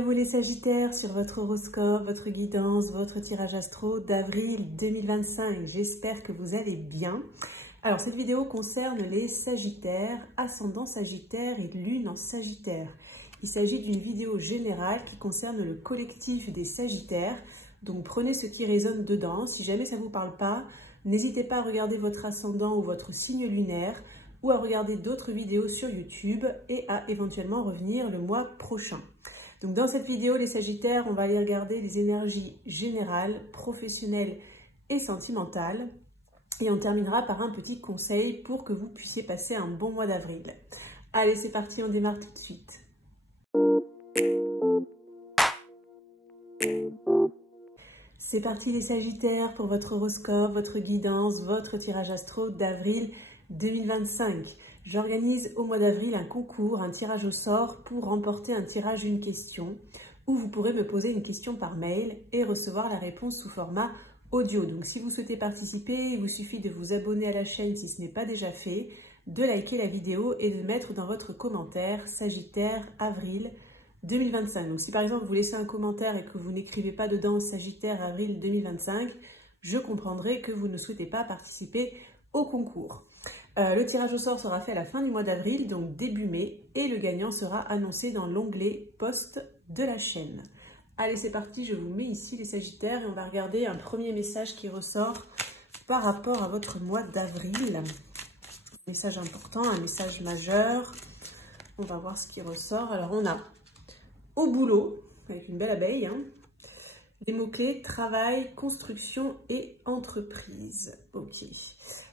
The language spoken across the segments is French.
à vous les Sagittaires sur votre horoscope, votre guidance, votre tirage astro d'avril 2025. J'espère que vous allez bien. Alors cette vidéo concerne les Sagittaires, ascendant Sagittaire et lune en Sagittaire. Il s'agit d'une vidéo générale qui concerne le collectif des Sagittaires. Donc prenez ce qui résonne dedans. Si jamais ça ne vous parle pas, n'hésitez pas à regarder votre ascendant ou votre signe lunaire ou à regarder d'autres vidéos sur YouTube et à éventuellement revenir le mois prochain. Donc dans cette vidéo, les Sagittaires, on va aller regarder les énergies générales, professionnelles et sentimentales. Et on terminera par un petit conseil pour que vous puissiez passer un bon mois d'avril. Allez, c'est parti, on démarre tout de suite. C'est parti les Sagittaires pour votre horoscope, votre guidance, votre tirage astro d'avril 2025. J'organise au mois d'avril un concours, un tirage au sort pour remporter un tirage une question où vous pourrez me poser une question par mail et recevoir la réponse sous format audio. Donc si vous souhaitez participer, il vous suffit de vous abonner à la chaîne si ce n'est pas déjà fait, de liker la vidéo et de mettre dans votre commentaire Sagittaire avril 2025. Donc si par exemple vous laissez un commentaire et que vous n'écrivez pas dedans Sagittaire avril 2025, je comprendrai que vous ne souhaitez pas participer au concours. Le tirage au sort sera fait à la fin du mois d'avril, donc début mai, et le gagnant sera annoncé dans l'onglet post de la chaîne. Allez, c'est parti, je vous mets ici les Sagittaires et on va regarder un premier message qui ressort par rapport à votre mois d'avril. Un message important, un message majeur. On va voir ce qui ressort. Alors, on a au boulot, avec une belle abeille, hein, les mots-clés travail, construction et entreprise. Ok.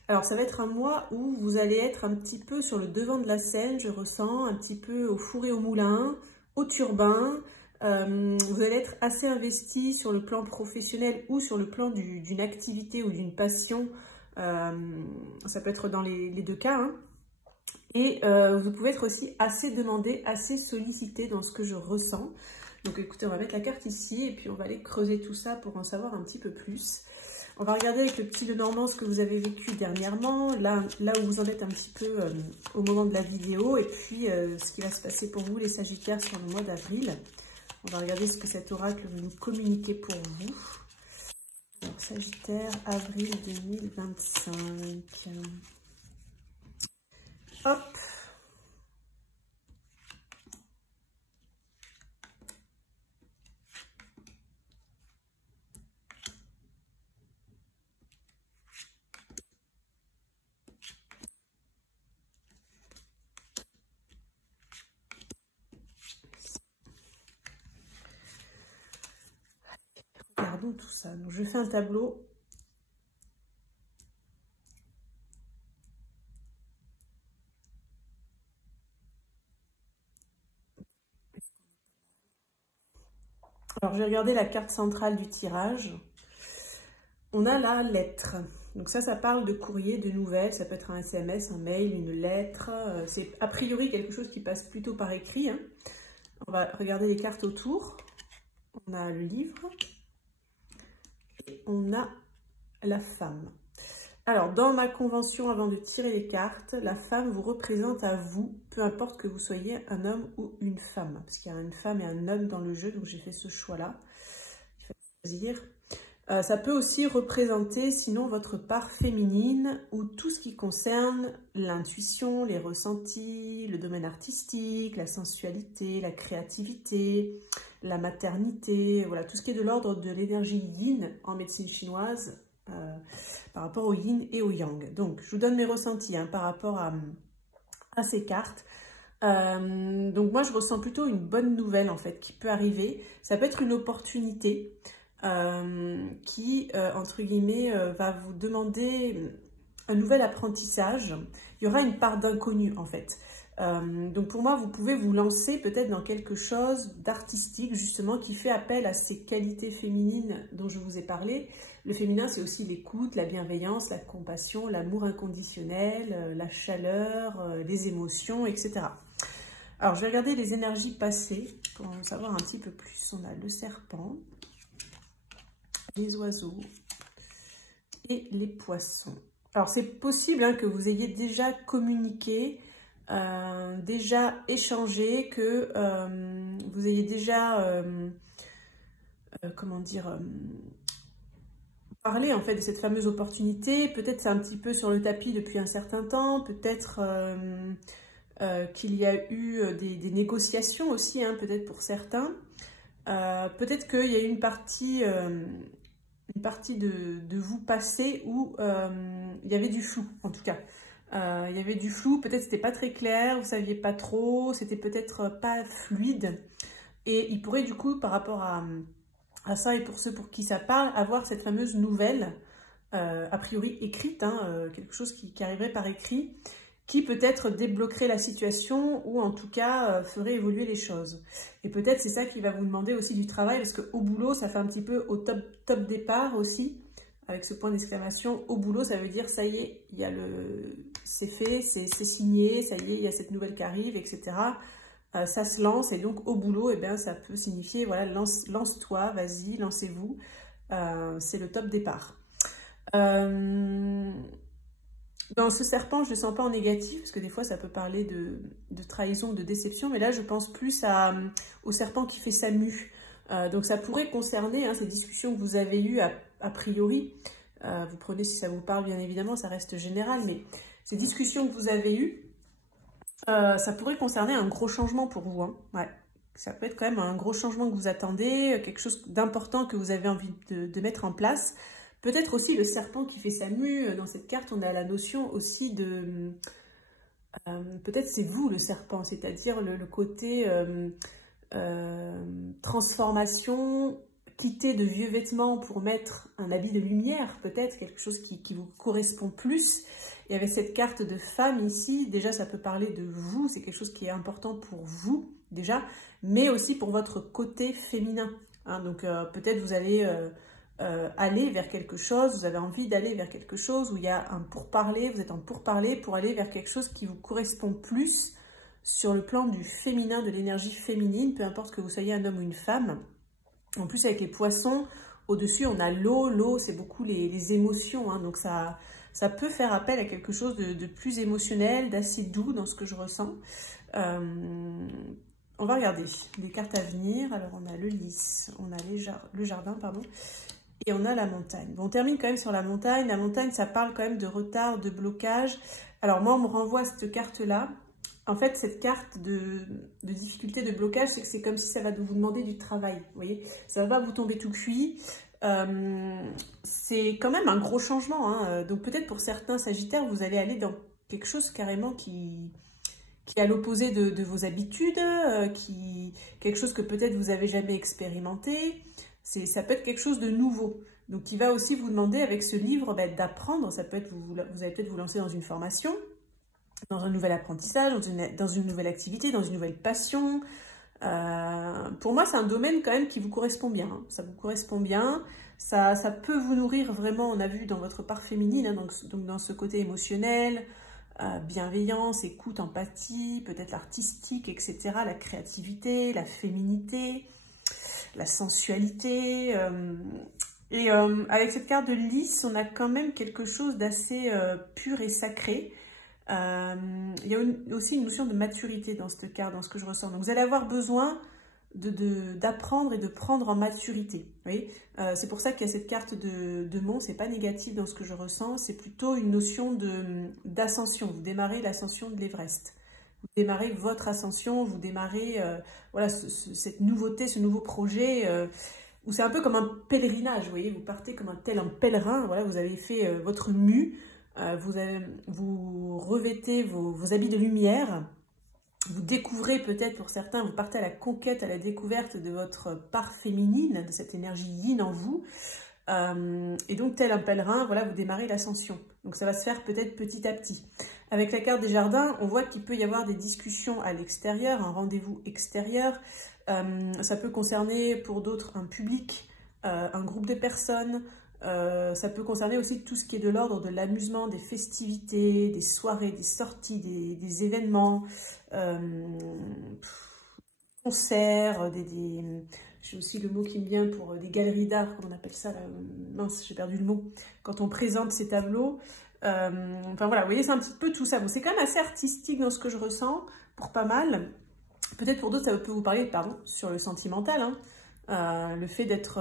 Alors, ça va être un mois où vous allez être un petit peu sur le devant de la scène, je ressens, un petit peu au four et au moulin, au turbin. Vous allez être assez investi sur le plan professionnel ou sur le plan d'une activité ou d'une passion. Ça peut être dans les deux cas. Hein. Et vous pouvez être aussi assez demandé, assez sollicité dans ce que je ressens. Donc écoutez, on va mettre la carte ici et puis on va aller creuser tout ça pour en savoir un petit peu plus. On va regarder avec le petit Lenormand ce que vous avez vécu dernièrement, là où vous en êtes un petit peu au moment de la vidéo, et puis ce qui va se passer pour vous les Sagittaires sur le mois d'avril. On va regarder ce que cet oracle veut nous communiquer pour vous. Alors, Sagittaire, avril 2025. Hop. Regardons tout ça. Donc, je fais un tableau. Alors, j'ai regardé la carte centrale du tirage. On a la lettre. Donc ça parle de courrier, de nouvelles. Ça peut être un SMS, un mail, une lettre. C'est a priori quelque chose qui passe plutôt par écrit. Hein. On va regarder les cartes autour. On a le livre. Et on a la femme. Alors, dans ma convention, avant de tirer les cartes, la femme vous représente à vous, peu importe que vous soyez un homme ou une femme. Parce qu'il y a une femme et un homme dans le jeu, donc j'ai fait ce choix-là. Il faut choisir. Ça peut aussi représenter, sinon, votre part féminine ou tout ce qui concerne l'intuition, les ressentis, le domaine artistique, la sensualité, la créativité, la maternité, voilà, tout ce qui est de l'ordre de l'énergie yin en médecine chinoise, par rapport au yin et au yang. Donc, je vous donne mes ressentis hein, par rapport à ces cartes. Donc, moi, je ressens plutôt une bonne nouvelle, en fait, qui peut arriver. Ça peut être une opportunité qui, entre guillemets, va vous demander un nouvel apprentissage. Il y aura une part d'inconnu, en fait. Donc, pour moi, vous pouvez vous lancer peut-être dans quelque chose d'artistique, justement, qui fait appel à ces qualités féminines dont je vous ai parlé. Le féminin, c'est aussi l'écoute, la bienveillance, la compassion, l'amour inconditionnel, la chaleur, les émotions, etc. Alors, je vais regarder les énergies passées pour en savoir un petit peu plus. On a le serpent, les oiseaux et les poissons. Alors, c'est possible hein, que vous ayez déjà communiqué déjà échangé, que vous ayez déjà, comment dire, parlé en fait de cette fameuse opportunité. Peut-être c'est un petit peu sur le tapis depuis un certain temps, peut-être qu'il y a eu des négociations aussi, hein, peut-être pour certains. Peut-être qu'il y a eu une partie de vous passé où il y avait du flou, en tout cas. Il y avait du flou, peut-être c'était pas très clair, vous saviez pas trop, c'était peut-être pas fluide. Et il pourrait du coup, par rapport à ça, et pour ceux pour qui ça parle, avoir cette fameuse nouvelle, a priori écrite, hein, quelque chose qui arriverait par écrit, qui peut-être débloquerait la situation ou en tout cas ferait évoluer les choses. Et peut-être c'est ça qui va vous demander aussi du travail, parce qu'au boulot, ça fait un petit peu au top départ aussi, avec ce point d'exclamation. Au boulot, ça veut dire ça y est, il y a c'est fait, c'est signé, ça y est, il y a cette nouvelle qui arrive, etc. Ça se lance, et donc au boulot, eh bien, ça peut signifier, voilà, lance-toi, vas-y, lancez-vous. C'est le top départ. Dans ce serpent, je ne le sens pas en négatif, parce que des fois, ça peut parler de trahison, de déception, mais là, je pense plus au serpent qui fait sa mue. Donc, ça pourrait concerner, hein, ces discussions que vous avez eues a priori. Vous prenez si ça vous parle, bien évidemment, ça reste général, mais ces discussions que vous avez eues, ça pourrait concerner un gros changement pour vous. Hein. Ouais. Ça peut être quand même un gros changement que vous attendez, quelque chose d'important que vous avez envie de mettre en place. Peut-être aussi le serpent qui fait sa mue. Dans cette carte, on a la notion aussi de... peut-être c'est vous le serpent, c'est-à-dire le côté transformation, quitter de vieux vêtements pour mettre un habit de lumière, peut-être quelque chose qui vous correspond plus. Et avec cette carte de femme ici, déjà ça peut parler de vous, c'est quelque chose qui est important pour vous déjà, mais aussi pour votre côté féminin. Hein, donc peut-être vous allez... aller vers quelque chose, vous avez envie d'aller vers quelque chose où il y a un pourparler, vous êtes en pourparler pour aller vers quelque chose qui vous correspond plus sur le plan du féminin, de l'énergie féminine, peu importe que vous soyez un homme ou une femme. En plus, avec les poissons, au-dessus, on a l'eau. L'eau, c'est beaucoup les émotions, hein, donc ça peut faire appel à quelque chose de plus émotionnel, d'assez doux dans ce que je ressens. On va regarder les cartes à venir. Alors, on a le lys, on a le jardin, pardon. Et on a la montagne. Bon, on termine quand même sur la montagne. La montagne, ça parle quand même de retard, de blocage. Alors moi, on me renvoie à cette carte-là. En fait, cette carte de difficulté, de blocage, c'est que c'est comme si ça va vous demander du travail. Vous voyez, ça va pas vous tomber tout cuit. C'est quand même un gros changement. Hein. Donc peut-être pour certains Sagittaires, vous allez aller dans quelque chose carrément qui est à l'opposé de vos habitudes, quelque chose que peut-être vous avez jamais expérimenté. Ça peut être quelque chose de nouveau. Donc, qui va aussi vous demander, avec ce livre, d'apprendre. Ça peut être, vous allez peut-être vous lancer dans une formation, dans un nouvel apprentissage, dans une nouvelle activité, dans une nouvelle passion. Pour moi, c'est un domaine quand même qui vous correspond bien. Hein. Ça vous correspond bien. Ça peut vous nourrir vraiment, on a vu, dans votre part féminine, hein, donc dans ce côté émotionnel, bienveillance, écoute, empathie, peut-être l'artistique, etc., la créativité, la féminité, la sensualité. Avec cette carte de lys, on a quand même quelque chose d'assez pur et sacré. Il y a aussi une notion de maturité dans cette carte, dans ce que je ressens. Donc vous allez avoir besoin d'apprendre et de prendre en maturité. Oui, c'est pour ça qu'il y a cette carte de mont, c'est pas négatif dans ce que je ressens, c'est plutôt une notion d'ascension. Vous démarrez l'ascension de l'Everest. Vous démarrez votre ascension, vous démarrez voilà, cette nouveauté, ce nouveau projet, où c'est un peu comme un pèlerinage, vous voyez, vous partez comme un pèlerin, voilà, vous avez fait votre mue, vous revêtez vos habits de lumière, vous découvrez peut-être pour certains, vous partez à la conquête, à la découverte de votre part féminine, de cette énergie yin en vous, et donc tel un pèlerin, voilà, vous démarrez l'ascension. Donc ça va se faire peut-être petit à petit. Avec la carte des jardins, on voit qu'il peut y avoir des discussions à l'extérieur, un rendez-vous extérieur. Ça peut concerner pour d'autres un public, un groupe de personnes. Ça peut concerner aussi tout ce qui est de l'ordre de l'amusement, des festivités, des soirées, des sorties, des événements, concerts, j'ai aussi le mot qui me vient pour des galeries d'art, comment on appelle ça là, mince, j'ai perdu le mot. Quand on présente ces tableaux, Enfin voilà, vous voyez, c'est un petit peu tout ça. Bon, c'est quand même assez artistique dans ce que je ressens, pour pas mal. Peut-être pour d'autres, ça peut vous parler, pardon, sur le sentimental, hein. Le fait d'être...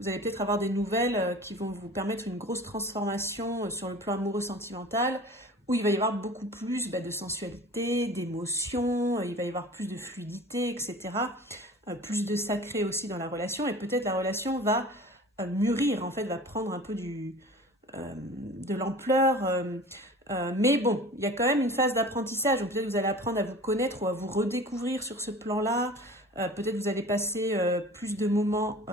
vous allez peut-être avoir des nouvelles qui vont vous permettre une grosse transformation sur le plan amoureux sentimental, où il va y avoir beaucoup plus de sensualité, d'émotion, il va y avoir plus de fluidité, etc. Plus de sacré aussi dans la relation, et peut-être la relation va mûrir, en fait, va prendre un peu de l'ampleur. Mais bon, il y a quand même une phase d'apprentissage, donc peut-être vous allez apprendre à vous connaître ou à vous redécouvrir sur ce plan-là. Peut-être vous allez passer plus de moments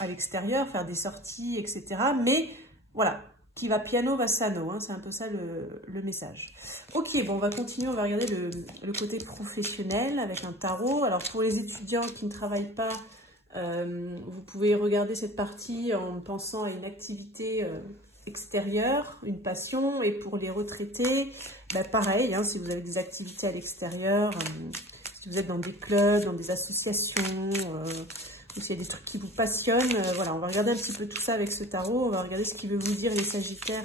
à l'extérieur, faire des sorties, etc. Mais voilà, qui va piano va sano, hein, c'est un peu ça le message. Ok, bon, on va continuer, on va regarder le côté professionnel avec un tarot. Alors pour les étudiants qui ne travaillent pas, vous pouvez regarder cette partie en pensant à une activité extérieure, une passion. Et pour les retraités, pareil, hein, si vous avez des activités à l'extérieur, si vous êtes dans des clubs, dans des associations, ou s'il y a des trucs qui vous passionnent, voilà, on va regarder un petit peu tout ça avec ce tarot. On va regarder ce qu'il veut vous dire les Sagittaires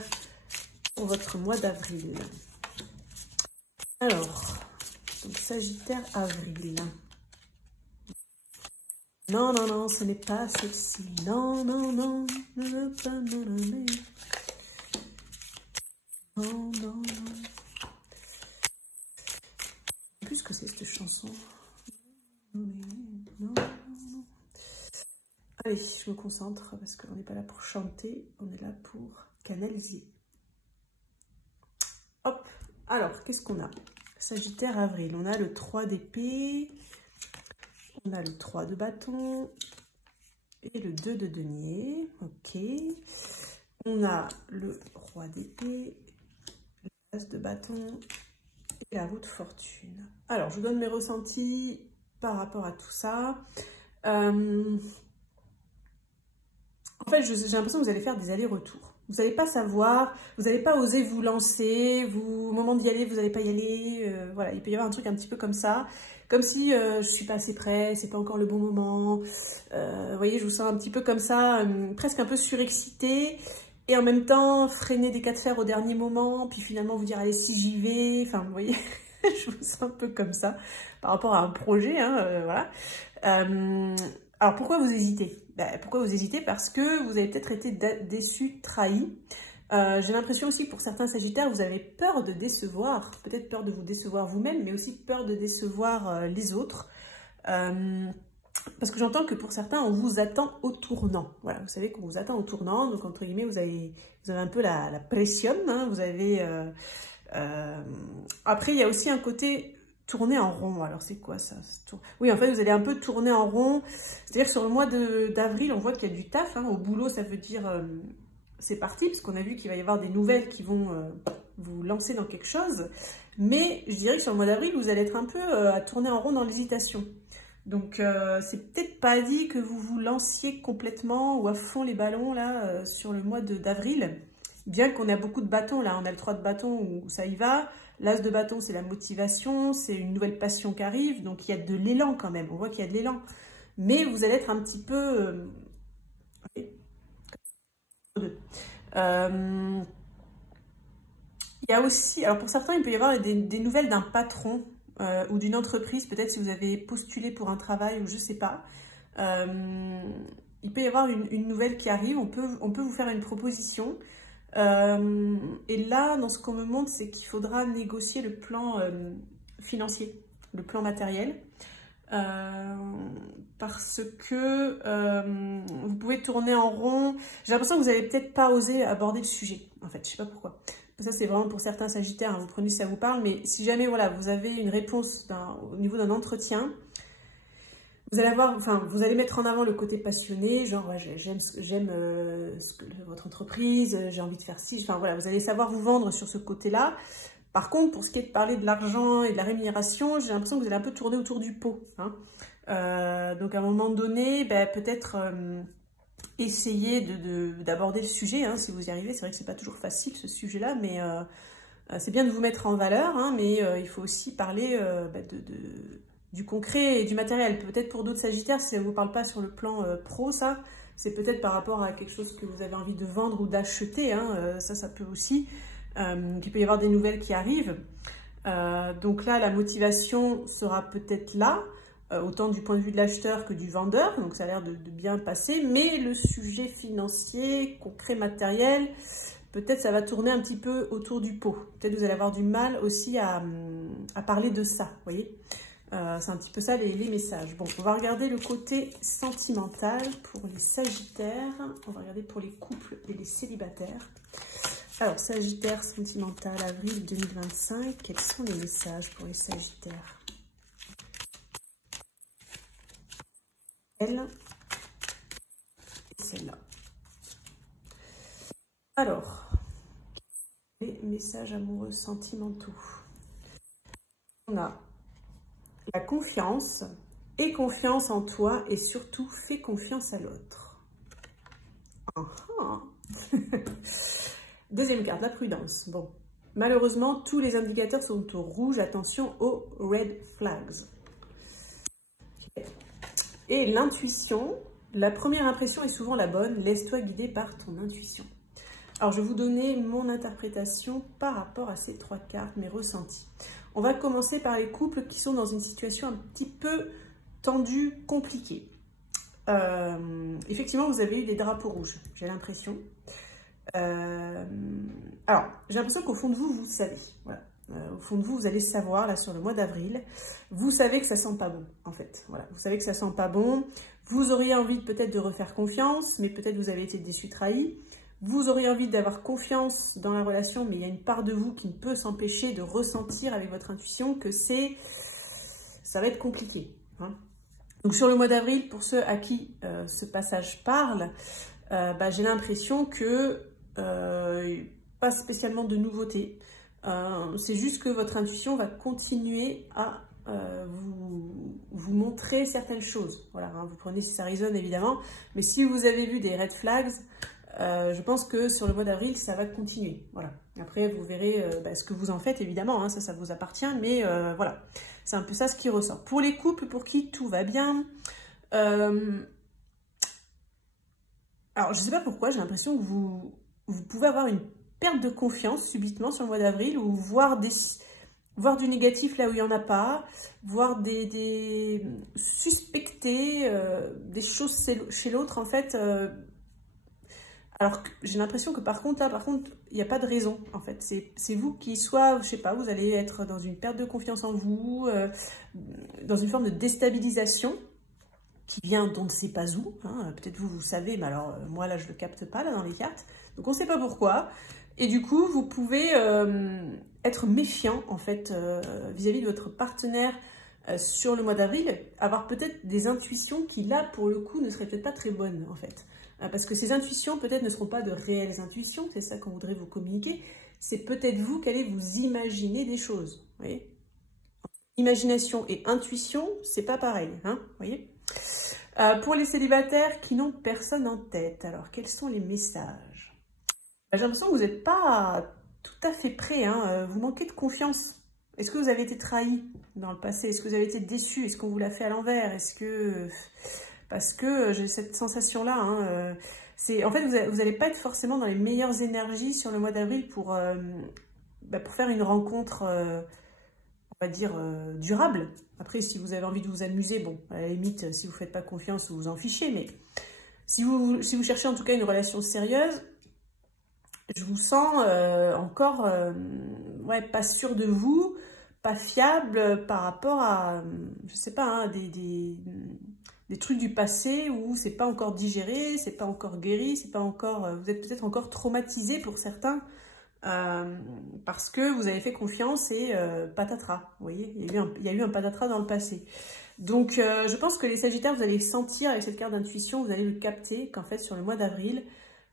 pour votre mois d'avril. Alors, donc Sagittaire avril. Non, non, non, ce n'est pas ceci. Non, non, non, ne veux pas me nommer. Non, non, non. Plus que c'est cette chanson. Non, non, non. Allez, je me concentre parce qu'on n'est pas là pour chanter, on est là pour canaliser. Hop, alors, qu'est-ce qu'on a? Sagittaire avril, on a le 3 d'épée, on a le 3 de bâton et le 2 de denier. Ok, on a le roi d'épée, l'as de bâton et la roue de fortune. Alors, je vous donne mes ressentis par rapport à tout ça. En fait, j'ai l'impression que vous allez faire des allers-retours. Vous n'allez pas savoir, vous n'allez pas oser vous lancer, au moment d'y aller, vous n'allez pas y aller. Voilà, il peut y avoir un truc un petit peu comme ça. Comme si je ne suis pas assez près, c'est pas encore le bon moment. Vous voyez, je vous sens un petit peu comme ça, presque un peu surexcité. Et en même temps, freiner des cas de fer au dernier moment, puis finalement vous dire, allez, si j'y vais. Enfin, vous voyez, je vous sens un peu comme ça, par rapport à un projet, hein, voilà. Alors, pourquoi vous hésitez? Pourquoi vous hésitez? Parce que vous avez peut-être été déçu, trahi. J'ai l'impression aussi, pour certains Sagittaires, vous avez peur de décevoir. Peut-être peur de vous décevoir vous-même, mais aussi peur de décevoir les autres. Parce que j'entends que pour certains, on vous attend au tournant. Voilà, vous savez qu'on vous attend au tournant. Donc, entre guillemets, vous avez un peu la pression. Hein, vous avez... Après, il y a aussi un côté... tourner en rond. Alors, c'est quoi ça? Oui, en fait, vous allez un peu tourner en rond. C'est-à-dire que sur le mois d'avril, on voit qu'il y a du taf. Hein. Au boulot, ça veut dire c'est parti, parce qu'on a vu qu'il va y avoir des nouvelles qui vont vous lancer dans quelque chose. Mais je dirais que sur le mois d'avril, vous allez être un peu à tourner en rond dans l'hésitation. Donc, c'est peut-être pas dit que vous vous lanciez complètement ou à fond les ballons là sur le mois d'avril. Bien qu'on a beaucoup de bâtons, là, on a le 3 de bâton où ça y va. L'as de bâton, c'est la motivation, c'est une nouvelle passion qui arrive. Donc, il y a de l'élan quand même. On voit qu'il y a de l'élan. Mais vous allez être un petit peu... il y a aussi... Alors, pour certains, il peut y avoir des nouvelles d'un patron ou d'une entreprise. Peut-être si vous avez postulé pour un travail ou je ne sais pas. Il peut y avoir une nouvelle qui arrive. On peut vous faire une proposition. Et là, dans ce qu'on me montre, c'est qu'il faudra négocier le plan financier, le plan matériel, parce que vous pouvez tourner en rond. J'ai l'impression que vous n'allez peut-être pas oser aborder le sujet, en fait, je sais pas pourquoi. Ça, c'est vraiment pour certains Sagittaires, hein, vous prenez si ça vous parle, mais si jamais voilà, vous avez une réponse au niveau d'un entretien, vous allez avoir, enfin, vous allez mettre en avant le côté passionné, genre ouais, j'aime votre entreprise, j'ai envie de faire ci, enfin voilà, vous allez savoir vous vendre sur ce côté-là. Par contre, pour ce qui est de parler de l'argent et de la rémunération, j'ai l'impression que vous allez un peu tourner autour du pot. Hein. Donc à un moment donné, peut-être essayer d'aborder le sujet, hein, si vous y arrivez. C'est vrai que c'est pas toujours facile ce sujet-là, mais c'est bien de vous mettre en valeur, hein, mais il faut aussi parler du concret et du matériel. Peut-être pour d'autres Sagittaires, si ça ne vous parle pas sur le plan pro, ça, C'est peut-être par rapport à quelque chose que vous avez envie de vendre ou d'acheter, hein, ça peut aussi, qu'il peut y avoir des nouvelles qui arrivent. Donc là, la motivation sera peut-être là, autant du point de vue de l'acheteur que du vendeur, donc ça a l'air de bien passer, mais le sujet financier, concret, matériel, peut-être ça va tourner un petit peu autour du pot. Peut-être vous allez avoir du mal aussi à parler de ça, vous voyez. C'est un petit peu ça les messages. Bon, on va regarder le côté sentimental pour les Sagittaires. On va regarder pour les couples et les célibataires. Alors, Sagittaire sentimental, avril 2025. Quels sont les messages pour les Sagittaires? Elle et celle-là. Alors, les messages amoureux sentimentaux. On a la confiance, et confiance en toi, et surtout, fais confiance à l'autre. Deuxième carte, la prudence. Bon, malheureusement, tous les indicateurs sont au rouge. Attention aux red flags. Et l'intuition, la première impression est souvent la bonne. Laisse-toi guider par ton intuition. Alors, je vais vous donner mon interprétation par rapport à ces trois cartes, mes ressentis. On va commencer par les couples qui sont dans une situation un petit peu tendue, compliquée. Effectivement, vous avez eu des drapeaux rouges, j'ai l'impression. Alors, j'ai l'impression qu'au fond de vous, vous savez. Voilà. Au fond de vous, vous allez savoir, là, sur le mois d'avril, vous savez que ça sent pas bon, en fait. Voilà. Vous savez que ça sent pas bon. Vous auriez envie peut-être de refaire confiance, mais peut-être vous avez été déçu, trahi. Vous auriez envie d'avoir confiance dans la relation, mais il y a une part de vous qui ne peut s'empêcher de ressentir avec votre intuition que ça va être compliqué. Hein. Donc, sur le mois d'avril, pour ceux à qui ce passage parle, j'ai l'impression que pas spécialement de nouveautés. C'est juste que votre intuition va continuer à vous montrer certaines choses. Voilà, hein, vous prenez si ça résonne évidemment, mais si vous avez vu des red flags, je pense que sur le mois d'avril, ça va continuer. Voilà. Après, vous verrez ce que vous en faites, évidemment, hein, ça vous appartient, mais voilà, c'est un peu ça ce qui ressort. Pour les couples pour qui tout va bien, alors je ne sais pas pourquoi, j'ai l'impression que vous pouvez avoir une perte de confiance subitement sur le mois d'avril, ou voir du négatif là où il n'y en a pas, voir suspecter des choses chez l'autre, en fait. Alors, j'ai l'impression que par contre, il n'y a pas de raison, en fait. C'est vous qui, soit, je sais pas, vous allez être dans une perte de confiance en vous, dans une forme de déstabilisation qui vient d'on ne sait pas où. Hein. Peut-être vous savez, mais alors, moi, là, je ne le capte pas, là, dans les cartes. Donc, on ne sait pas pourquoi. Et du coup, vous pouvez être méfiant, en fait, vis-à-vis de votre partenaire sur le mois d'avril, avoir peut-être des intuitions qui, là, pour le coup, ne seraient peut-être pas très bonnes, en fait. Parce que ces intuitions, peut-être, ne seront pas de réelles intuitions, c'est ça qu'on voudrait vous communiquer. C'est peut-être vous qui allez vous imaginer des choses, vous voyez. Imagination et intuition, c'est pas pareil, hein, vous voyez. Pour les célibataires qui n'ont personne en tête, alors, quels sont les messages? J'ai l'impression que vous n'êtes pas tout à fait prêt, hein, vous manquez de confiance. Est-ce que vous avez été trahi dans le passé? Est-ce que vous avez été déçu? Est-ce qu'on vous l'a fait à l'envers? Est-ce que... Parce que j'ai cette sensation-là. Hein, en fait, vous n'allez pas être forcément dans les meilleures énergies sur le mois d'avril pour faire une rencontre, on va dire, durable. Après, si vous avez envie de vous amuser, bon, à la limite, si vous ne faites pas confiance, vous vous en fichez. Mais si vous cherchez en tout cas une relation sérieuse, je vous sens encore pas sûr de vous, pas fiable par rapport à, je sais pas, hein, des trucs du passé où c'est pas encore digéré, c'est pas encore guéri, c'est pas encore, vous êtes peut-être encore traumatisé pour certains parce que vous avez fait confiance et patatras, vous voyez, il y a eu un patatras dans le passé. Donc je pense que les Sagittaires, vous allez sentir avec cette carte d'intuition, vous allez le capter qu'en fait sur le mois d'avril,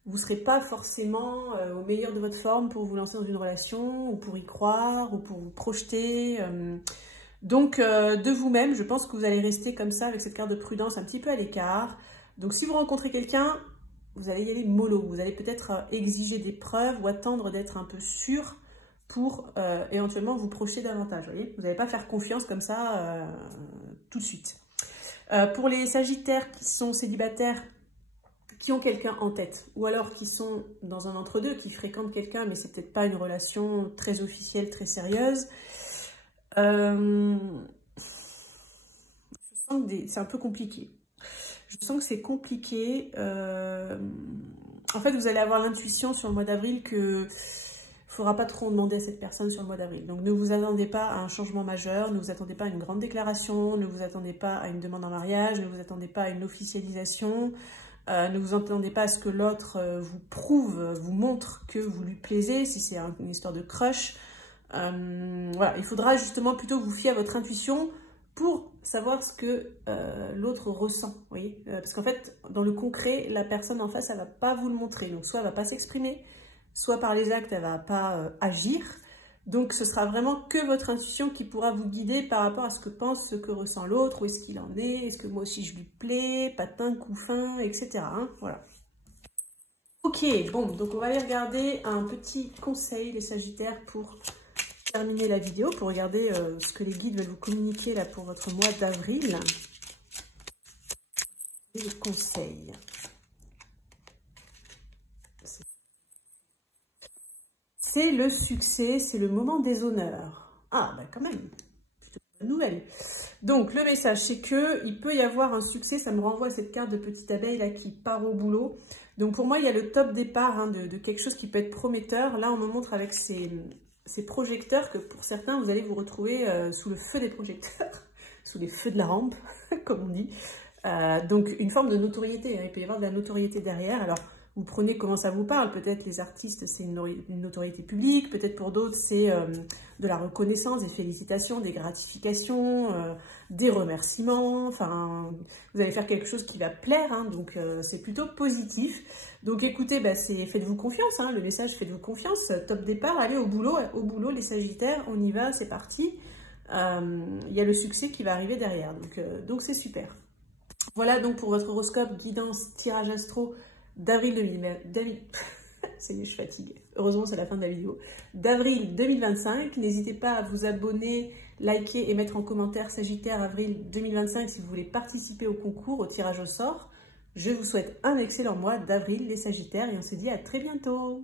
vous ne serez pas forcément au meilleur de votre forme pour vous lancer dans une relation ou pour y croire ou pour vous projeter. Donc, de vous-même, je pense que vous allez rester comme ça avec cette carte de prudence un petit peu à l'écart. Donc, si vous rencontrez quelqu'un, vous allez y aller mollo. Vous allez peut-être exiger des preuves ou attendre d'être un peu sûr pour éventuellement vous projeter davantage. Vous n'allez pas faire confiance comme ça tout de suite. Pour les Sagittaires qui sont célibataires, qui ont quelqu'un en tête, ou alors qui sont dans un entre-deux, qui fréquentent quelqu'un, mais c'est peut-être pas une relation très officielle, très sérieuse. Je sens que c'est un peu compliqué. Je sens que c'est compliqué. En fait, vous allez avoir l'intuition sur le mois d'avril que il ne faudra pas trop demander à cette personne sur le mois d'avril. Donc ne vous attendez pas à un changement majeur, ne vous attendez pas à une grande déclaration, ne vous attendez pas à une demande en mariage, ne vous attendez pas à une officialisation, ne vous attendez pas à ce que l'autre vous prouve, vous montre que vous lui plaisez, si c'est une histoire de crush. Voilà, il faudra justement plutôt vous fier à votre intuition pour savoir ce que l'autre ressent, vous voyez, parce qu'en fait, dans le concret, la personne en face, elle va pas vous le montrer, donc soit elle va pas s'exprimer, soit par les actes, elle va pas agir, donc ce sera vraiment que votre intuition qui pourra vous guider par rapport à ce que pense, ce que ressent l'autre, où est-ce qu'il en est que moi aussi je lui plais, patin, couffin, etc. Hein, voilà. Ok, bon, donc on va aller regarder un petit conseil, les Sagittaires, pour terminer la vidéo, pour regarder ce que les guides veulent vous communiquer là pour votre mois d'avril. Les conseils. C'est le succès, c'est le moment des honneurs. Ah, bah quand même, plutôt bonne nouvelle. Donc, le message, c'est que il peut y avoir un succès. Ça me renvoie à cette carte de petite abeille là qui part au boulot. Donc, pour moi, il y a le top départ hein, de quelque chose qui peut être prometteur. Là, on me montre avec ces projecteurs que pour certains, vous allez vous retrouver sous le feu des projecteurs, sous les feux de la rampe, comme on dit. Donc, une forme de notoriété. Hein. Il peut y avoir de la notoriété derrière. Alors, vous prenez comment ça vous parle. Peut-être les artistes, c'est une notoriété publique. Peut-être pour d'autres, c'est de la reconnaissance, des félicitations, des gratifications, des remerciements. Enfin, vous allez faire quelque chose qui va plaire. Hein, donc, c'est plutôt positif. Donc, écoutez, bah, faites-vous confiance. Hein, le message, faites-vous confiance. Top départ, allez au boulot. Au boulot, les Sagittaires, on y va, c'est parti. Il y a le succès qui va arriver derrière. Donc c'est super. Voilà donc pour votre horoscope, guidance, tirage astro d'avril 2000. Ça y est, je suis fatiguée. Heureusement, c'est la fin de la vidéo. D'avril 2025. N'hésitez pas à vous abonner, liker et mettre en commentaire Sagittaire avril 2025 si vous voulez participer au concours, au tirage au sort. Je vous souhaite un excellent mois d'avril, les Sagittaires, et on se dit à très bientôt.